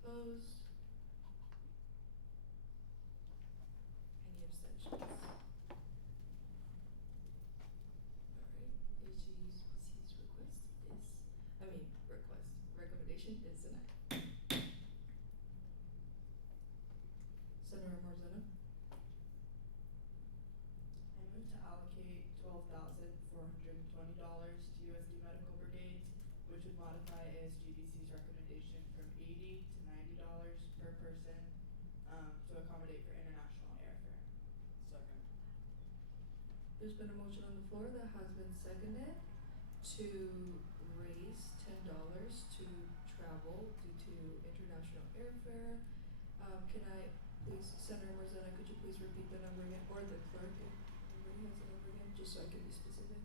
Opposed? Any abstentions? Alright, AGBC's recommendation is denied. Senator Marzano? I move to allocate $12,420 to USD Medical Brigades, which would modify ASGBC's recommendation from $80 to $90 per person to accommodate for international airfare. Second. There's been a motion on the floor that has been seconded to raise $10 to travel due to international airfare. Can I please, Senator Marzano, could you please repeat the number again, or the clerk, if anybody has the number again, just so I can be specific?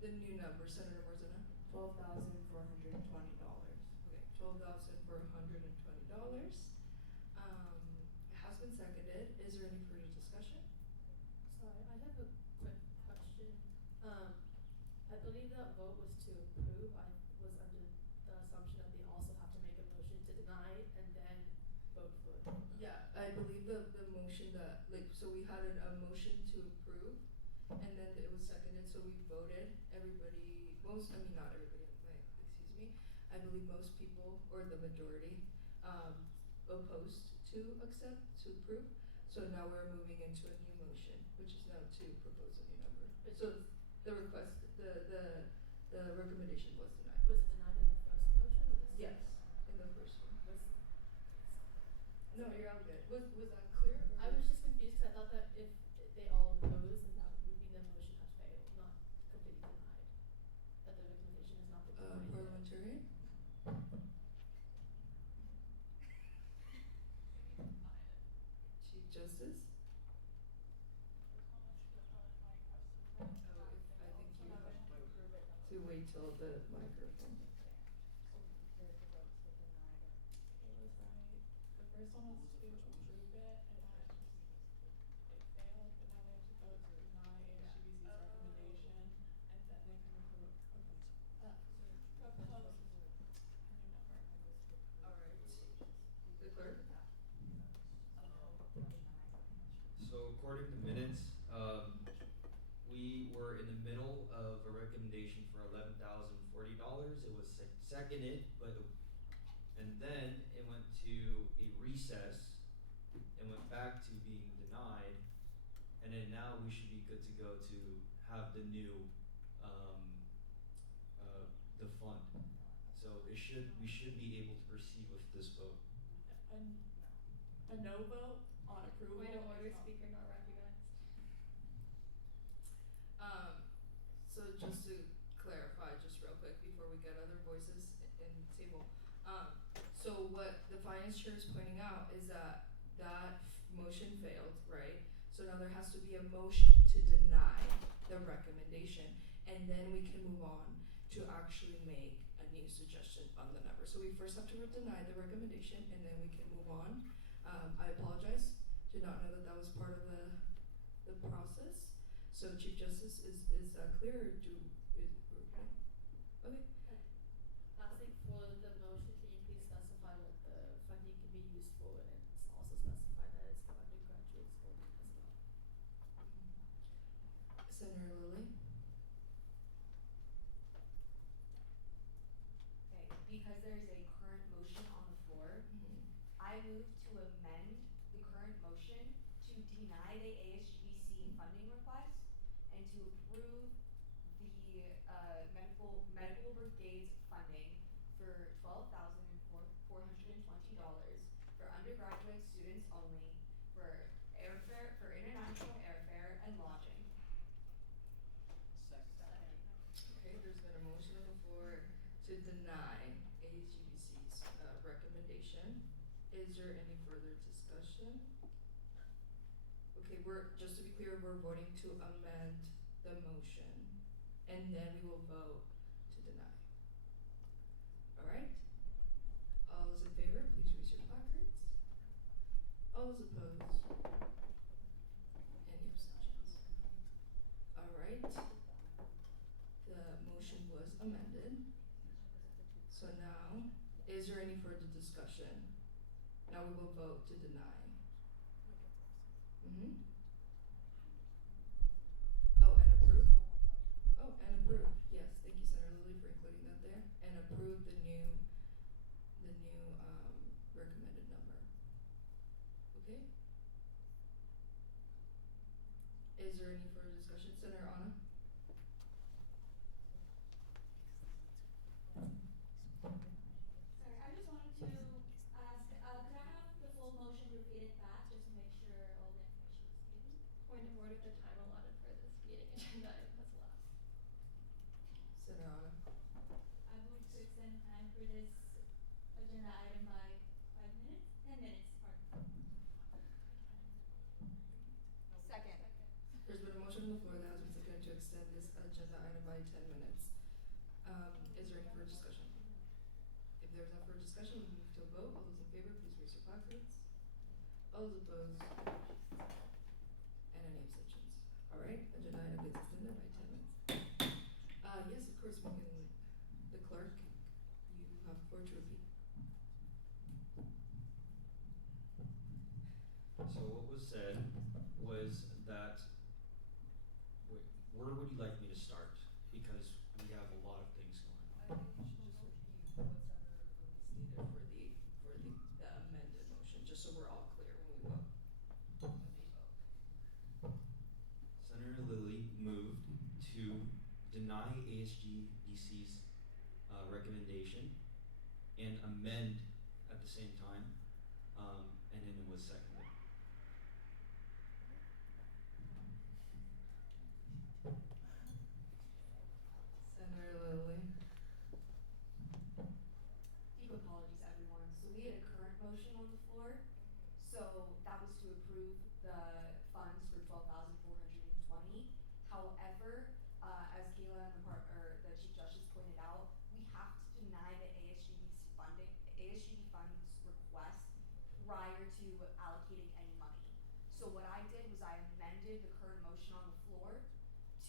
The new number, Senator Marzano. $12,420. Okay, $12,420. It has been seconded. Is there any further discussion? Sorry, I have a quick question. I believe that vote was to approve. I was under the assumption that they also have to make a motion to deny and then vote for it. Yeah, I believe the motion that, so we had a motion to approve, and then it was seconded, so we voted. Everybody, not everybody, excuse me. I believe most people, or the majority, opposed to approve. So now we're moving into a new motion, which is now to propose a new number. So the recommendation was denied. Was it denied in the first motion or the second? Yes, in the first one. No, you're all good. Was that clear? I was just confused because I thought that if they all opposed, then that would mean the motion has failed, not completely denied. That the recommendation has not been denied. Parliamentarian? Chief Justice? I think you have to wait till the microphone. It was right. The first one was to approve it, and then it failed, but now they have to vote to deny ASGBC's recommendation, and then they can propose a new number. Alright. The clerk? So according to minutes, we were in the middle of a recommendation for $11,040. It was seconded, and then it went to a recess and went back to being denied, and then now we should be good to go to have the new the fund. So we should be able to proceed with this vote. A no vote on approval. Point of order, speaker not recognized. So just to clarify, just real quick before we get other voices in the table. So what the finance chair is pointing out is that motion failed, right? So now there has to be a motion to deny the recommendation, and then we can move on to actually make a new suggestion on the number. So we first have to deny the recommendation, and then we can move on. I apologize. Did not know that was part of the process. So Chief Justice, is that clear? Or okay? Okay. Last thing, for the motion, can you please specify what the funding can be used for, and it's also specify that it's for undergraduate schooling as well. Senator Lilly. Okay, because there's a current motion on the floor, I move to amend the current motion to deny the ASGBC funding request and to approve the medical brigades funding for $12,420 for undergraduate students only for airfare, for international airfare and lodging. Second. Okay, there's been a motion on the floor to deny ASGBC's recommendation. Is there any further discussion? Okay, just to be clear, we're voting to amend the motion, and then we will vote to deny. Alright? All those in favor, please raise your placards. All those opposed? Any abstentions? Alright. The motion was amended. So now, is there any further discussion? Now we will vote to deny. Mm-hmm. Oh, and approve? Oh, and approve, yes, thank you, Senator Lilly, for including that there, and approve the new, recommended number. Okay? Is there any further discussion, Senator Anna? Sorry, I just wanted to ask, could I have the full motion repeated back, just to make sure all the information was given? Point of order, the time allotted for this meeting agenda item has lapsed. Senator Anna? I move to extend time for this agenda item by 10 minutes, pardon. Second. There's been a motion on the floor that has been seconded to extend this agenda item by 10 minutes. Is there any further discussion? If there's no further discussion, we move to a vote. All those in favor, please raise your placards. All those opposed? And any abstentions? Alright, agenda item is extended by 10 minutes. Yes, of course, we can, the clerk, you have the floor to repeat. So what was said was that, where would you like me to start? Because we have a lot of things going on. I think you should just repeat what Senator Lilly stated for the amended motion, just so we're all clear when we vote. Senator Lilly moved to deny ASGBC's recommendation and amend at the same time, and then it was seconded. Senator Lilly. Deep apologies, everyone. So we had a current motion on the floor. So that was to approve the funds for 12,420. However, as Kayla and the Chief Justice pointed out, we have to deny the ASGB funds request prior to allocating any money. So what I did was I amended the current motion on the floor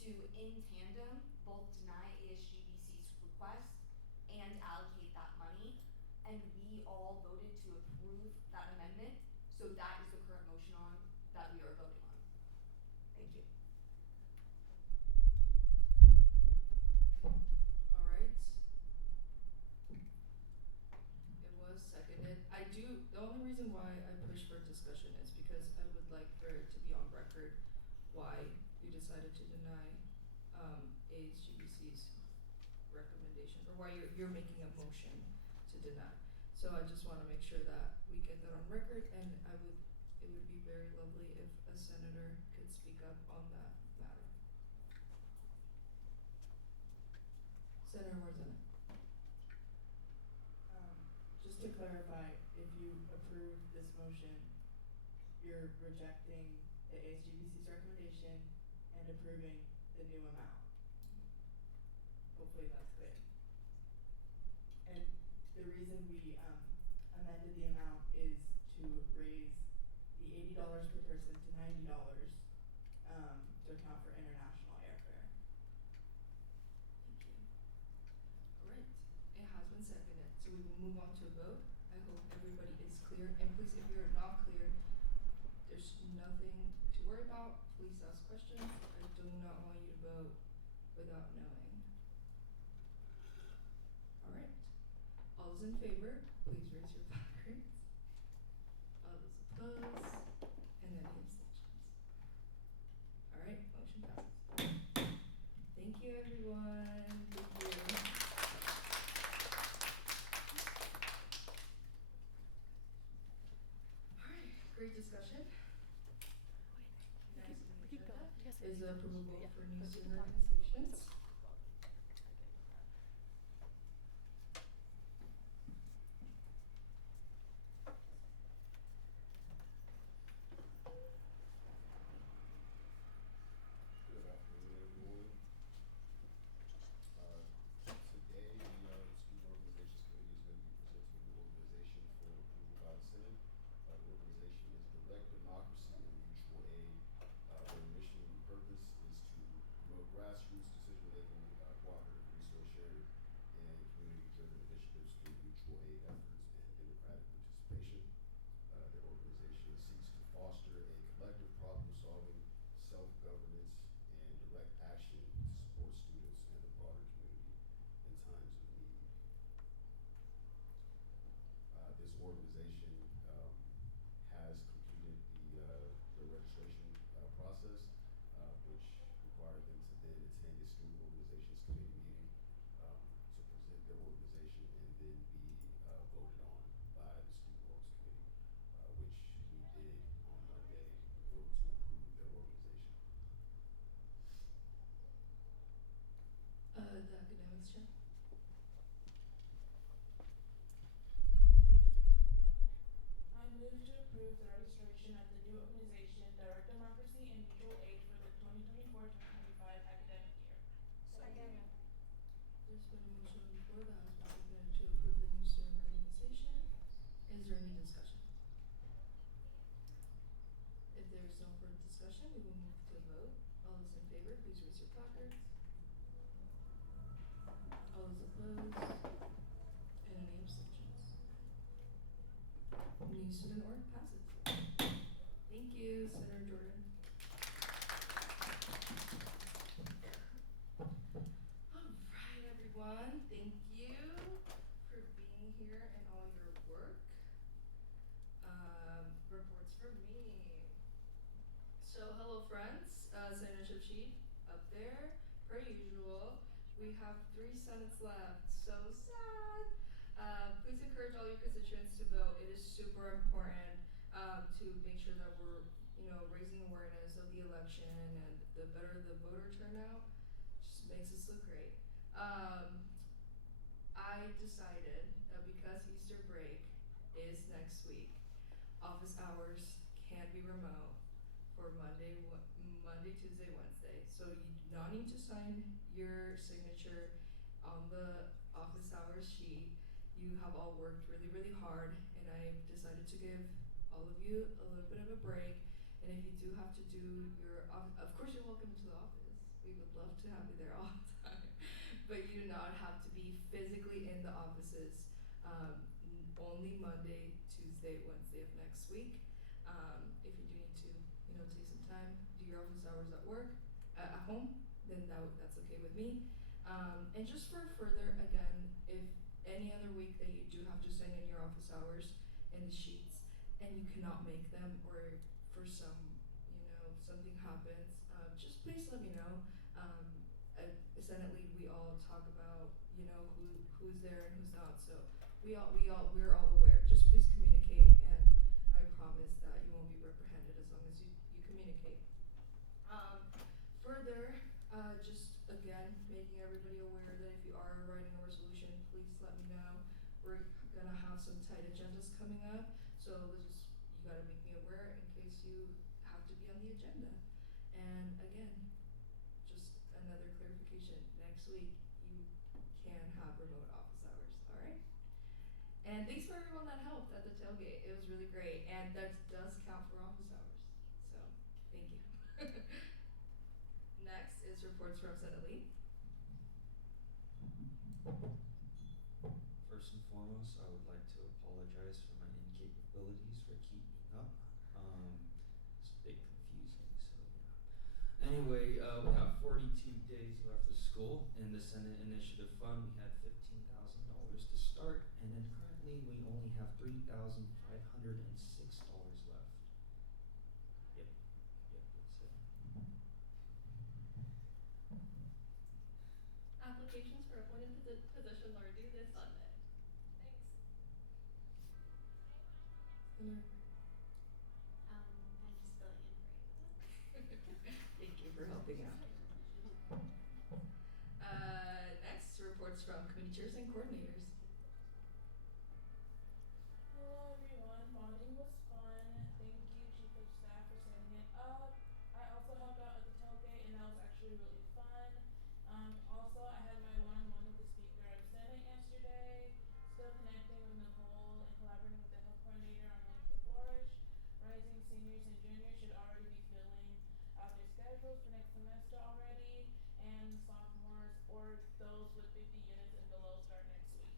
to, in tandem, both deny ASGBC's request and allocate that money, and we all voted to approve that amendment, so that is the current motion that we are voting on. Thank you. Alright. It was seconded. The only reason why I push for discussion is because I would like for it to be on record why you decided to deny ASGBC's recommendation, or why you're making a motion to deny. So I just wanna make sure that we get that on record, and it would be very lovely if a senator could speak up on that matter. Senator Marzano. Just to clarify, if you approve this motion, you're rejecting the ASGBC's recommendation and approving the new amount. Hopefully that's clear. And the reason we amended the amount is to raise the $80 per person to $90 to account for international airfare. Thank you. Alright, it has been seconded, so we will move on to a vote. I hope everybody is clear, and please, if you're not clear, there's nothing to worry about. Please ask questions. I do not want you to vote without knowing. Alright, all those in favor, please raise your placards. All those opposed, and any abstentions. Alright, motion passes. Thank you, everyone. Thank you. Alright, great discussion. Next on the agenda is the approval for new student organizations. Good afternoon, everyone. Today, the Student Organizations Committee is going to be presenting a new organization for approval by the Senate. The organization is Direct Democracy and Mutual Aid. Their mission and purpose is to promote grassroots decision-making mutual aid efforts and democratic participation. Their organization seeks to foster a collective problem-solving, self-governance, and direct action to support students and the broader community in times of need. This organization has completed the registration process, which required them to then attend a student organizations committee meeting to present their organization and then be voted on by the student orgs committee, which we did on Monday, vote to approve their organization. The academics chair. I move to approve the registration of the new organization, Direct Democracy and Mutual Aid for the 2024-2025 academic year. Second. There's been a motion on the floor that has been seconded to approve the new student organization. Is there any discussion? If there is no further discussion, we will move to a vote. All those in favor, please raise your placards. All those opposed? And any abstentions? New student org passes. Thank you, Senator Jordan. Alright, everyone. Thank you for being here and all your work. Reports from me. So, hello friends, Senator Sheet up there, per usual. We have 3 senates left, so sad. Please encourage all your constituents to vote. It is super important to make sure that we're, raising awareness of the election, and the better the voter turnout, just makes us look great. I decided that because Easter break is next week, office hours can be remote for Monday, Tuesday, Wednesday. So you do not need to sign your signature on the office hours sheet. You have all worked really, really hard, and I decided to give all of you a little bit of a break. And if you do have to do your, of course you're welcome to the office. We would love to have you there all the time. But you do not have to be physically in the offices, only Monday, Tuesday, Wednesday of next week. If you do need to, take some time, do your office hours at work, at home, then that's okay with me. And just for further, again, if any other week that you do have to send in your office hours in the sheets and you cannot make them, or for some, something happens, just please let me know. Senate Lead, we all talk about, who's there and who's not, so we're all aware. Just please communicate, and I promise that you won't be reprehended as long as you communicate. Further, just again, making everybody aware that if you are writing a resolution, please let me know. We're gonna have some tight agendas coming up, so you gotta make me aware in case you have to be on the agenda. And again, just another clarification, next week you can have remote office hours, alright? And thanks for everyone that helped at the tailgate, it was really great, and that does count for office hours, so thank you. Next is reports from Senate Lead. First and foremost, I would like to apologize for my incapabilities for keeping up. It's a bit confusing, so yeah. Anyway, we got 42 days left of school. In the Senate Initiative Fund, we had $15,000 to start, and then currently we only have $3,506 left. Yep, that's it. Applications for appointed positions are due this Sunday. Thanks. I'm just filling in for Ava. Thank you for helping out. Next, reports from committee chairs and coordinators. Hello everyone, bonding was fun. Thank you, Chief of Staff, for setting it up. I also helped out at the tailgate, and that was actually really fun. Also, I had my one-on-one with the Speaker of Senate yesterday. Still connecting with Nicole and collaborating with the health coordinator on Learning to Flourish. Rising seniors and juniors should already be filling out their schedules for next semester already, and sophomores, or those with 50 units and below, start next week.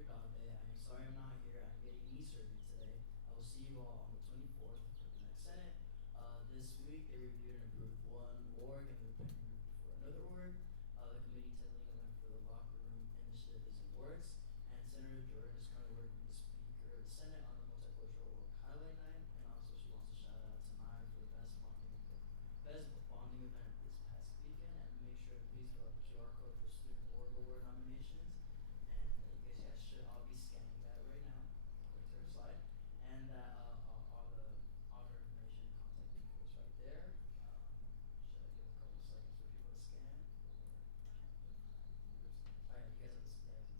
your dog day. I am sorry I'm not here. I'm getting knee surgery today. I will see you all on the 24th for the next Senate. This week they reviewed and approved one org and they're pending review for another org. The committee tendering event for the locker room initiative is in works, and Senator Jordan is currently working with the Speaker of the Senate on the multicultural org highlight night, and also she wants to shout out to Maya for the best bonding event this past weekend. And make sure to please fill out the QR code for student org award nominations, and you guys should all be scanning that right now, according to her slide, and that all her information, contact info is right there. Should I give a couple seconds for people to scan? Alright, you guys have the stats.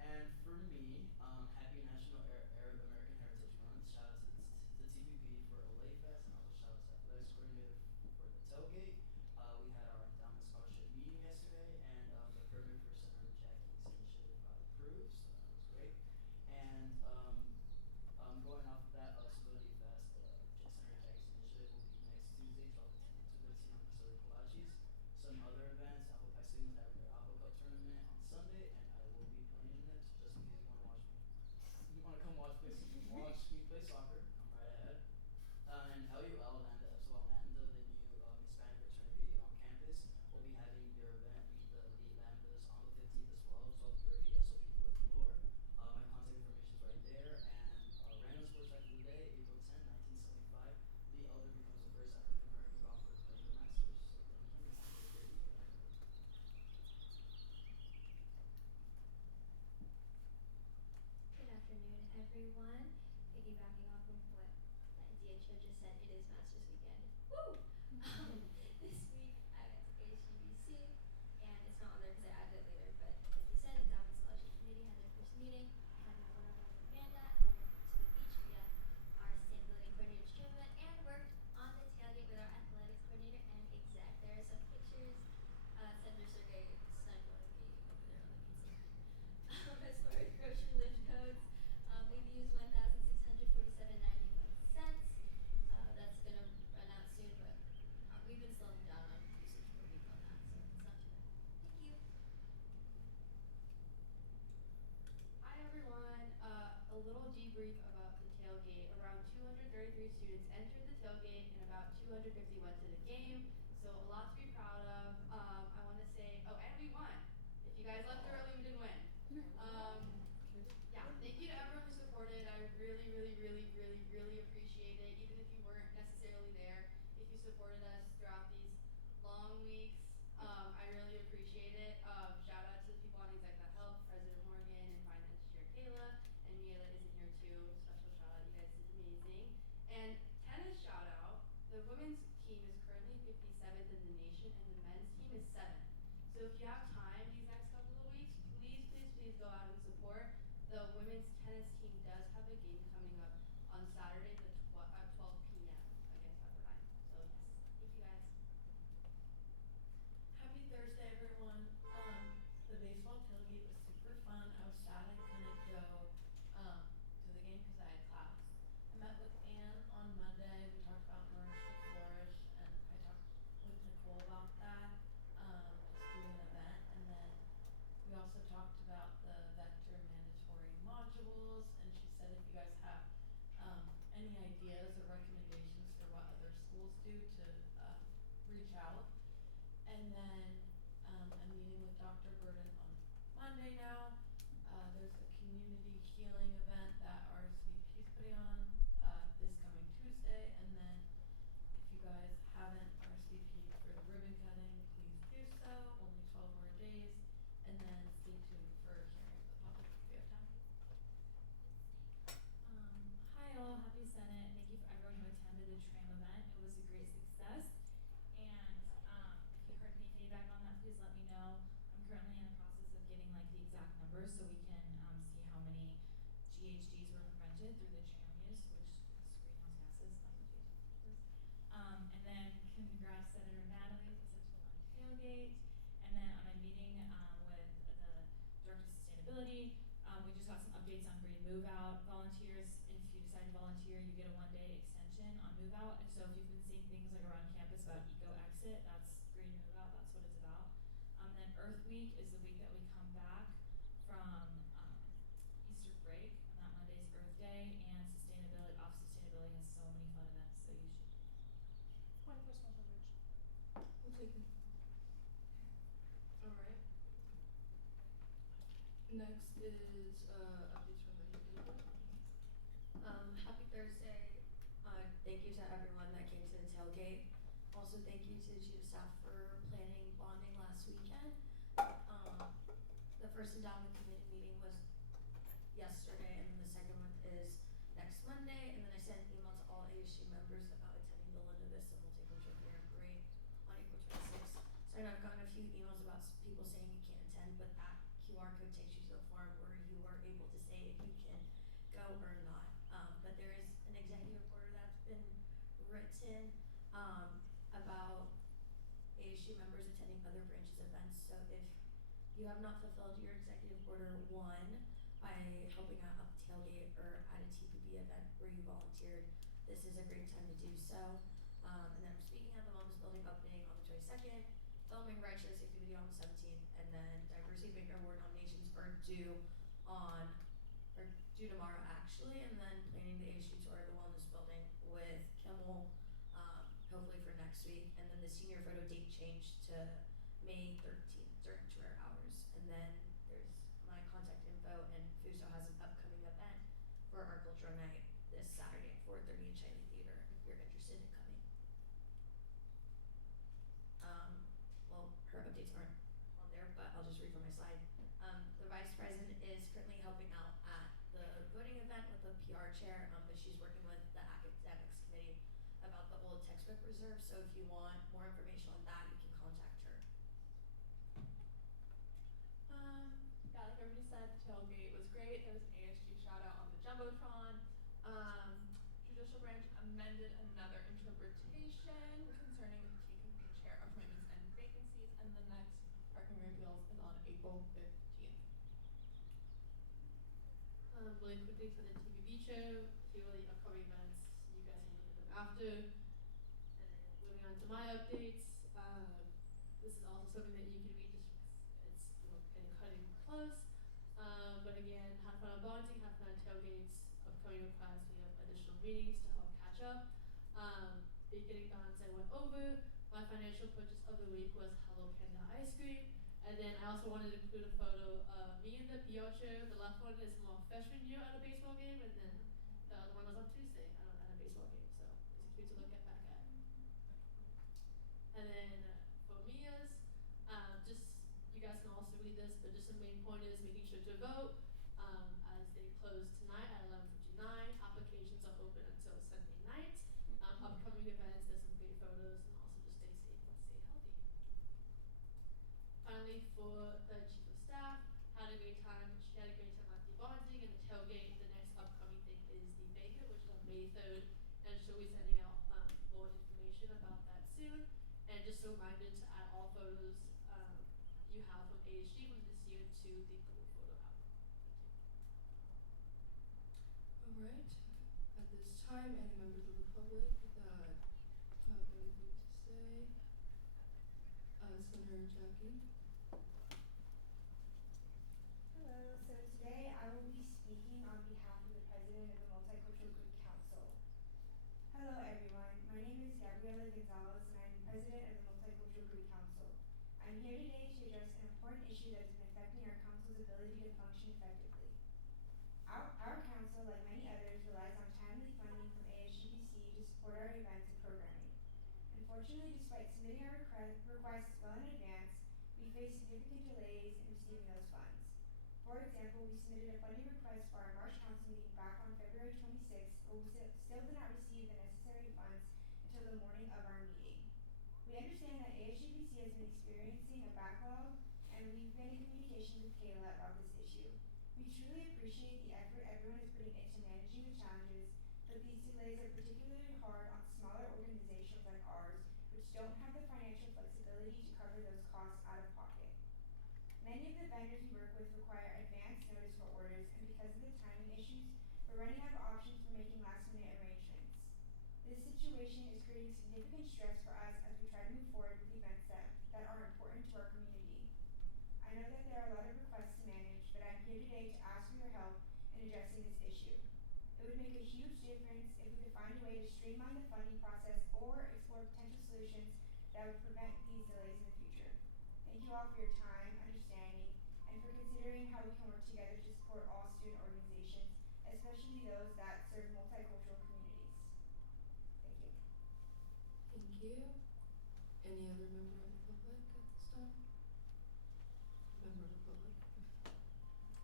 And for me, happy National Arab American Heritage Month. Shout out to the TPP for Olay Fest, and also shout out to Athletics Coordinator for the tailgate. We had our endowment scholarship meeting yesterday, and the permit for Senator Jackie's initiative got approved, so that was great. And going off of that, Civility Fest, Senator Jackie's initiative will be next Tuesday, 12 to 15 on Missouri Collages. Some other events, I hope I Sigma's having their Alpha Cup tournament on Sunday, and I will be playing in it, just in case you want to watch me. You want to come watch me play soccer, come right ahead. And LUL, Epsilon Lambda, the new Hispanic fraternity on campus, will be having their event, Meet the Elite Lambdas, on the 15th as well, 12:30 SOP 4th floor. My contact information is right there. And random sports fact of the day, April 10, 1975, Lee Elder becomes the first African American golfer playing the Masters. So thank you, and have a great weekend. Good afternoon, everyone. Piggybacking off of what Dietro just said, it is Masters Weekend. Woo! This week I went to ASGBC, and it's not on there because I added it later, but like you said, Endowment Scholarship Committee had their first meeting. I had my one-on-one with Amanda, and I went to the beach via our Sustainability Coordinator's tournament and worked on the tailgate with our Athletics Coordinator and exec. There are some pictures. Senator Sergey snuggling me over there on the pizza. As far as grocery lift codes, we've used 1,647.91 cents. That's gonna run out soon, but we've been slowing down on usage per week on that, so it's not too bad. Thank you. Hi everyone, a little debrief about the tailgate. Around 233 students entered the tailgate and about 250 went to the game, so a lot to be proud of. I want to say, oh, and we won. If you guys left early, we did win. Yeah, thank you to everyone who supported. I really, really, really, really, really appreciate it. Even if you weren't necessarily there, if you supported us throughout these long weeks, I really appreciate it. Shout out to the people on exec that helped, President Morgan and Finance Chair Kayla, and Mia that isn't here too. Special shout out, you guys did amazing. And tennis shout out, the women's team is currently 57th in the nation and the men's team is 7th. So if you have time these next couple of weeks, please, please, please go out and support. The women's tennis team does have a game coming up on Saturday at 12 p.m. against Pepperdine. So yes, thank you guys. Happy Thursday, everyone. The baseball tailgate was super fun. I was sad I couldn't go to the game because I had class. I met with Anne on Monday. We talked about Nourish to Flourish, and I talked with Nicole about that, just doing an event. And then we also talked about the vector mandatory modules, and she said if you guys have any ideas or recommendations for what other schools do to reach out. And then I'm meeting with Dr. Burden on Monday now. There's a community healing event that RSVP is putting on this coming Tuesday. And then if you guys haven't RSVP'd for the ribbon cutting, please do so. Only 12 more days. And then stay tuned for hearing of the public if you have time. Hi all, happy Senate. Thank you for everyone who attended the tram event. It was a great success. And if you heard any feedback on that, please let me know. I'm currently in the process of getting like the exact numbers so we can see how many GHGs were prevented through the tram use, which is greenhouse gases, that's what GHGs is. And then congrats Senator Natalie for such a fun tailgate. And then on my meeting with the Director of Sustainability, we just got some updates on green move out volunteers. If you decide to volunteer, you get a 1-day extension on move out. And so if you've been seeing things like around campus about eco exit, that's green move out, that's what it's about. Then Earth Week is the week that we come back from Easter break, and that Monday's Earth Day, and sustainability has so many fun events, so you should. Point for small beverage. We'll take it. Alright. Next is updates from the utility board. Happy Thursday. Thank you to everyone that came to the tailgate. Also, thank you to the chief of staff for planning bonding last weekend. The first endowment committee meeting was yesterday, and then the second one is next Monday. And then I sent an email to all ASG members about attending the Linda Vista multicultural parent parade on April 26th. So I know I've gotten a few emails about people saying you can't attend, but that QR code takes you to the form where you are able to say if you can go or not. But there is an executive order that's been written about ASU members attending other branches events. So if you have not fulfilled your executive order 1 by helping out at the tailgate or at a TPB event where you volunteered, this is a great time to do so. And then I'm speaking at the Wellness Building opening on the 22nd, filming rideshare safety video on the 17th, and then Diversity Banker Award nominations are due tomorrow actually, and then planning the ASU tour of the Wellness Building with Kimmel, hopefully for next week, and then the senior photo date changed to May 13th during tour hours. And then there's my contact info, and Fuso has an upcoming event for our cultural night this Saturday at 4:30 in Shiley Theater if you're interested in coming. Well, her updates aren't on there, but I'll just read from my slide. The vice president is currently helping out at the voting event with the PR chair, but she's working with the academics committee about the old textbook reserve. So if you want more information on that, you can contact her. Yeah, like everybody said, the tailgate was great. There was an ASG shout out on the Jumbotron. Judicial branch amended another interpretation concerning the TPP chair appointments and vacancies, and the next parking repeals is on April 15th. Really quickly for the TVB show, a few of the upcoming events, you guys can look at them after. And then moving on to my updates, this is also something that you can read just because it's getting cutting close. But again, have fun on bonding, have fun on tailgates, upcoming requests, we have additional meetings to help catch up. Beginning balance I went over. My financial purchase of the week was Hello Panda ice cream. And then I also wanted to include a photo of me in the PR chair. The left one is my freshman year at a baseball game, and then the other one was on Tuesday at a baseball game. So it's cute to look back at. And then for Mia's, just you guys can also read this, but just the main point is making sure to vote. As they close tonight at 11:59. Applications are open until Sunday night. Upcoming events, there's some great photos, and also just stay safe and stay healthy. Finally, for the chief of staff, had a great time. She had a great time at the bonding and the tailgate. The next upcoming thing is the banquet, which is on May 3rd, and she'll be sending out more information about that soon. And just a reminder to add all photos you have from ASG from this year to the Google Photo album. Thank you. Alright. At this time, any members of the public that have anything to say? Senator Jackie. Hello, so today I will be speaking on behalf of the president of the Multicultural Greek Council. Hello everyone, my name is Gabriela Gonzalez and I'm president of the Multicultural Greek Council. I'm here today to address an important issue that has been affecting our council's ability to function effectively. Our council, like many others, relies on timely funding from ASGPC to support our events and programming. Unfortunately, despite submitting our requests well in advance, we face significant delays in receiving those funds. For example, we submitted a funding request for our March council meeting back on February 26th, but we still did not receive the necessary funds until the morning of our meeting. We understand that ASGPC has been experiencing a backlog, and we've been in communication with Kayla about this issue. We truly appreciate the effort everyone is putting into managing the challenges, but these delays are particularly hard on smaller organizations like ours, which don't have the financial flexibility to cover those costs out of pocket. Many of the vendors we work with require advance notice for orders, and because of the timing issues, we're running out of options for making last-minute arrangements. This situation is creating significant stress for us as we try to move forward with events that are important to our community. I know that there are a lot of requests to manage, but I'm here today to ask for your help in addressing this issue. It would make a huge difference if we could find a way to streamline the funding process or explore potential solutions that would prevent these delays in the future. Thank you all for your time, understanding, and for considering how we can work together to support all student organizations, especially those that serve multicultural communities. Thank you. Thank you. Any other member of the public at this time? Member of the public?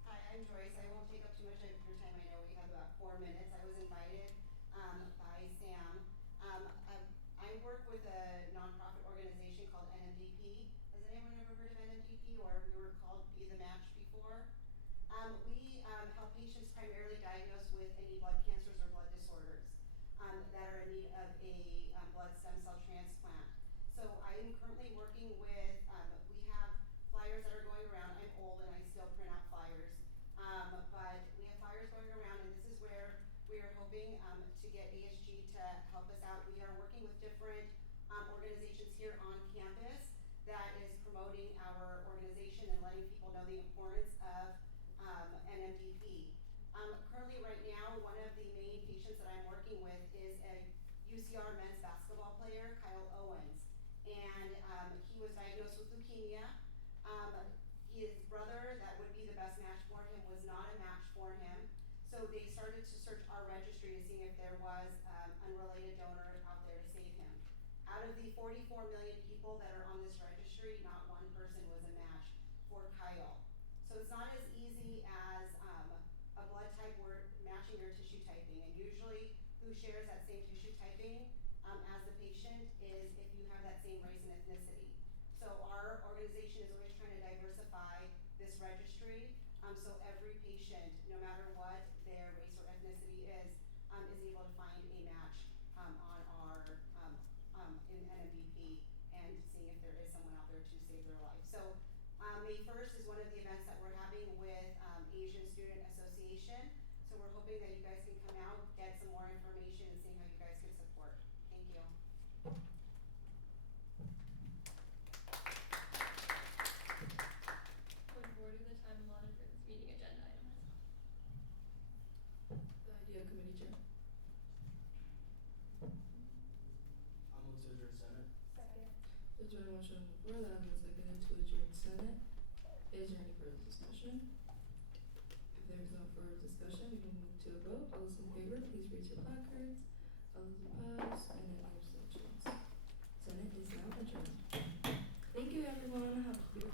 Hi, I'm Joyce. I won't take up too much of your time. I know we have about 4 minutes. I was invited by Sam. I work with a nonprofit organization called NMDP. Has anyone ever heard of NMDP, or we were called Be the Match before? We help patients primarily diagnosed with any blood cancers or blood disorders that are in need of a blood stem cell transplant. So I am currently working with, we have flyers that are going around. I'm old and I still print out flyers. But we have flyers going around, and this is where we are hoping to get ASG to help us out. We are working with different organizations here on campus that is promoting our organization and letting people know the importance of NMDP. Currently right now, one of the main patients that I'm working with is a UCR men's basketball player, Kyle Owens. And he was diagnosed with leukemia. His brother, that would be the best match for him, was not a match for him. So they started to search our registry to see if there was unrelated donor out there to save him. Out of the 44 million people that are on this registry, not one person was a match for Kyle. So it's not as easy as a blood type matching your tissue typing. And usually who shares that same tissue typing as the patient is if you have that same race and ethnicity. So our organization is always trying to diversify this registry, so every patient, no matter what their race or ethnicity is able to find a match on our in NMDP and seeing if there is someone out there to save their life. So May 1st is one of the events that we're having with Asian Student Association. So we're hoping that you guys can come out, get some more information, and see how you guys can support. Thank you. Point of order, the time allotted for this meeting agenda item has come. The idea committee chair. I'll move to adjourn Senate. Second. There's been a motion on the floor that has been seconded to adjourn Senate. Is there any further discussion? If there is no further discussion, we can move to a vote. All those in favor, please raise your placards. All those opposed, and any abstentions.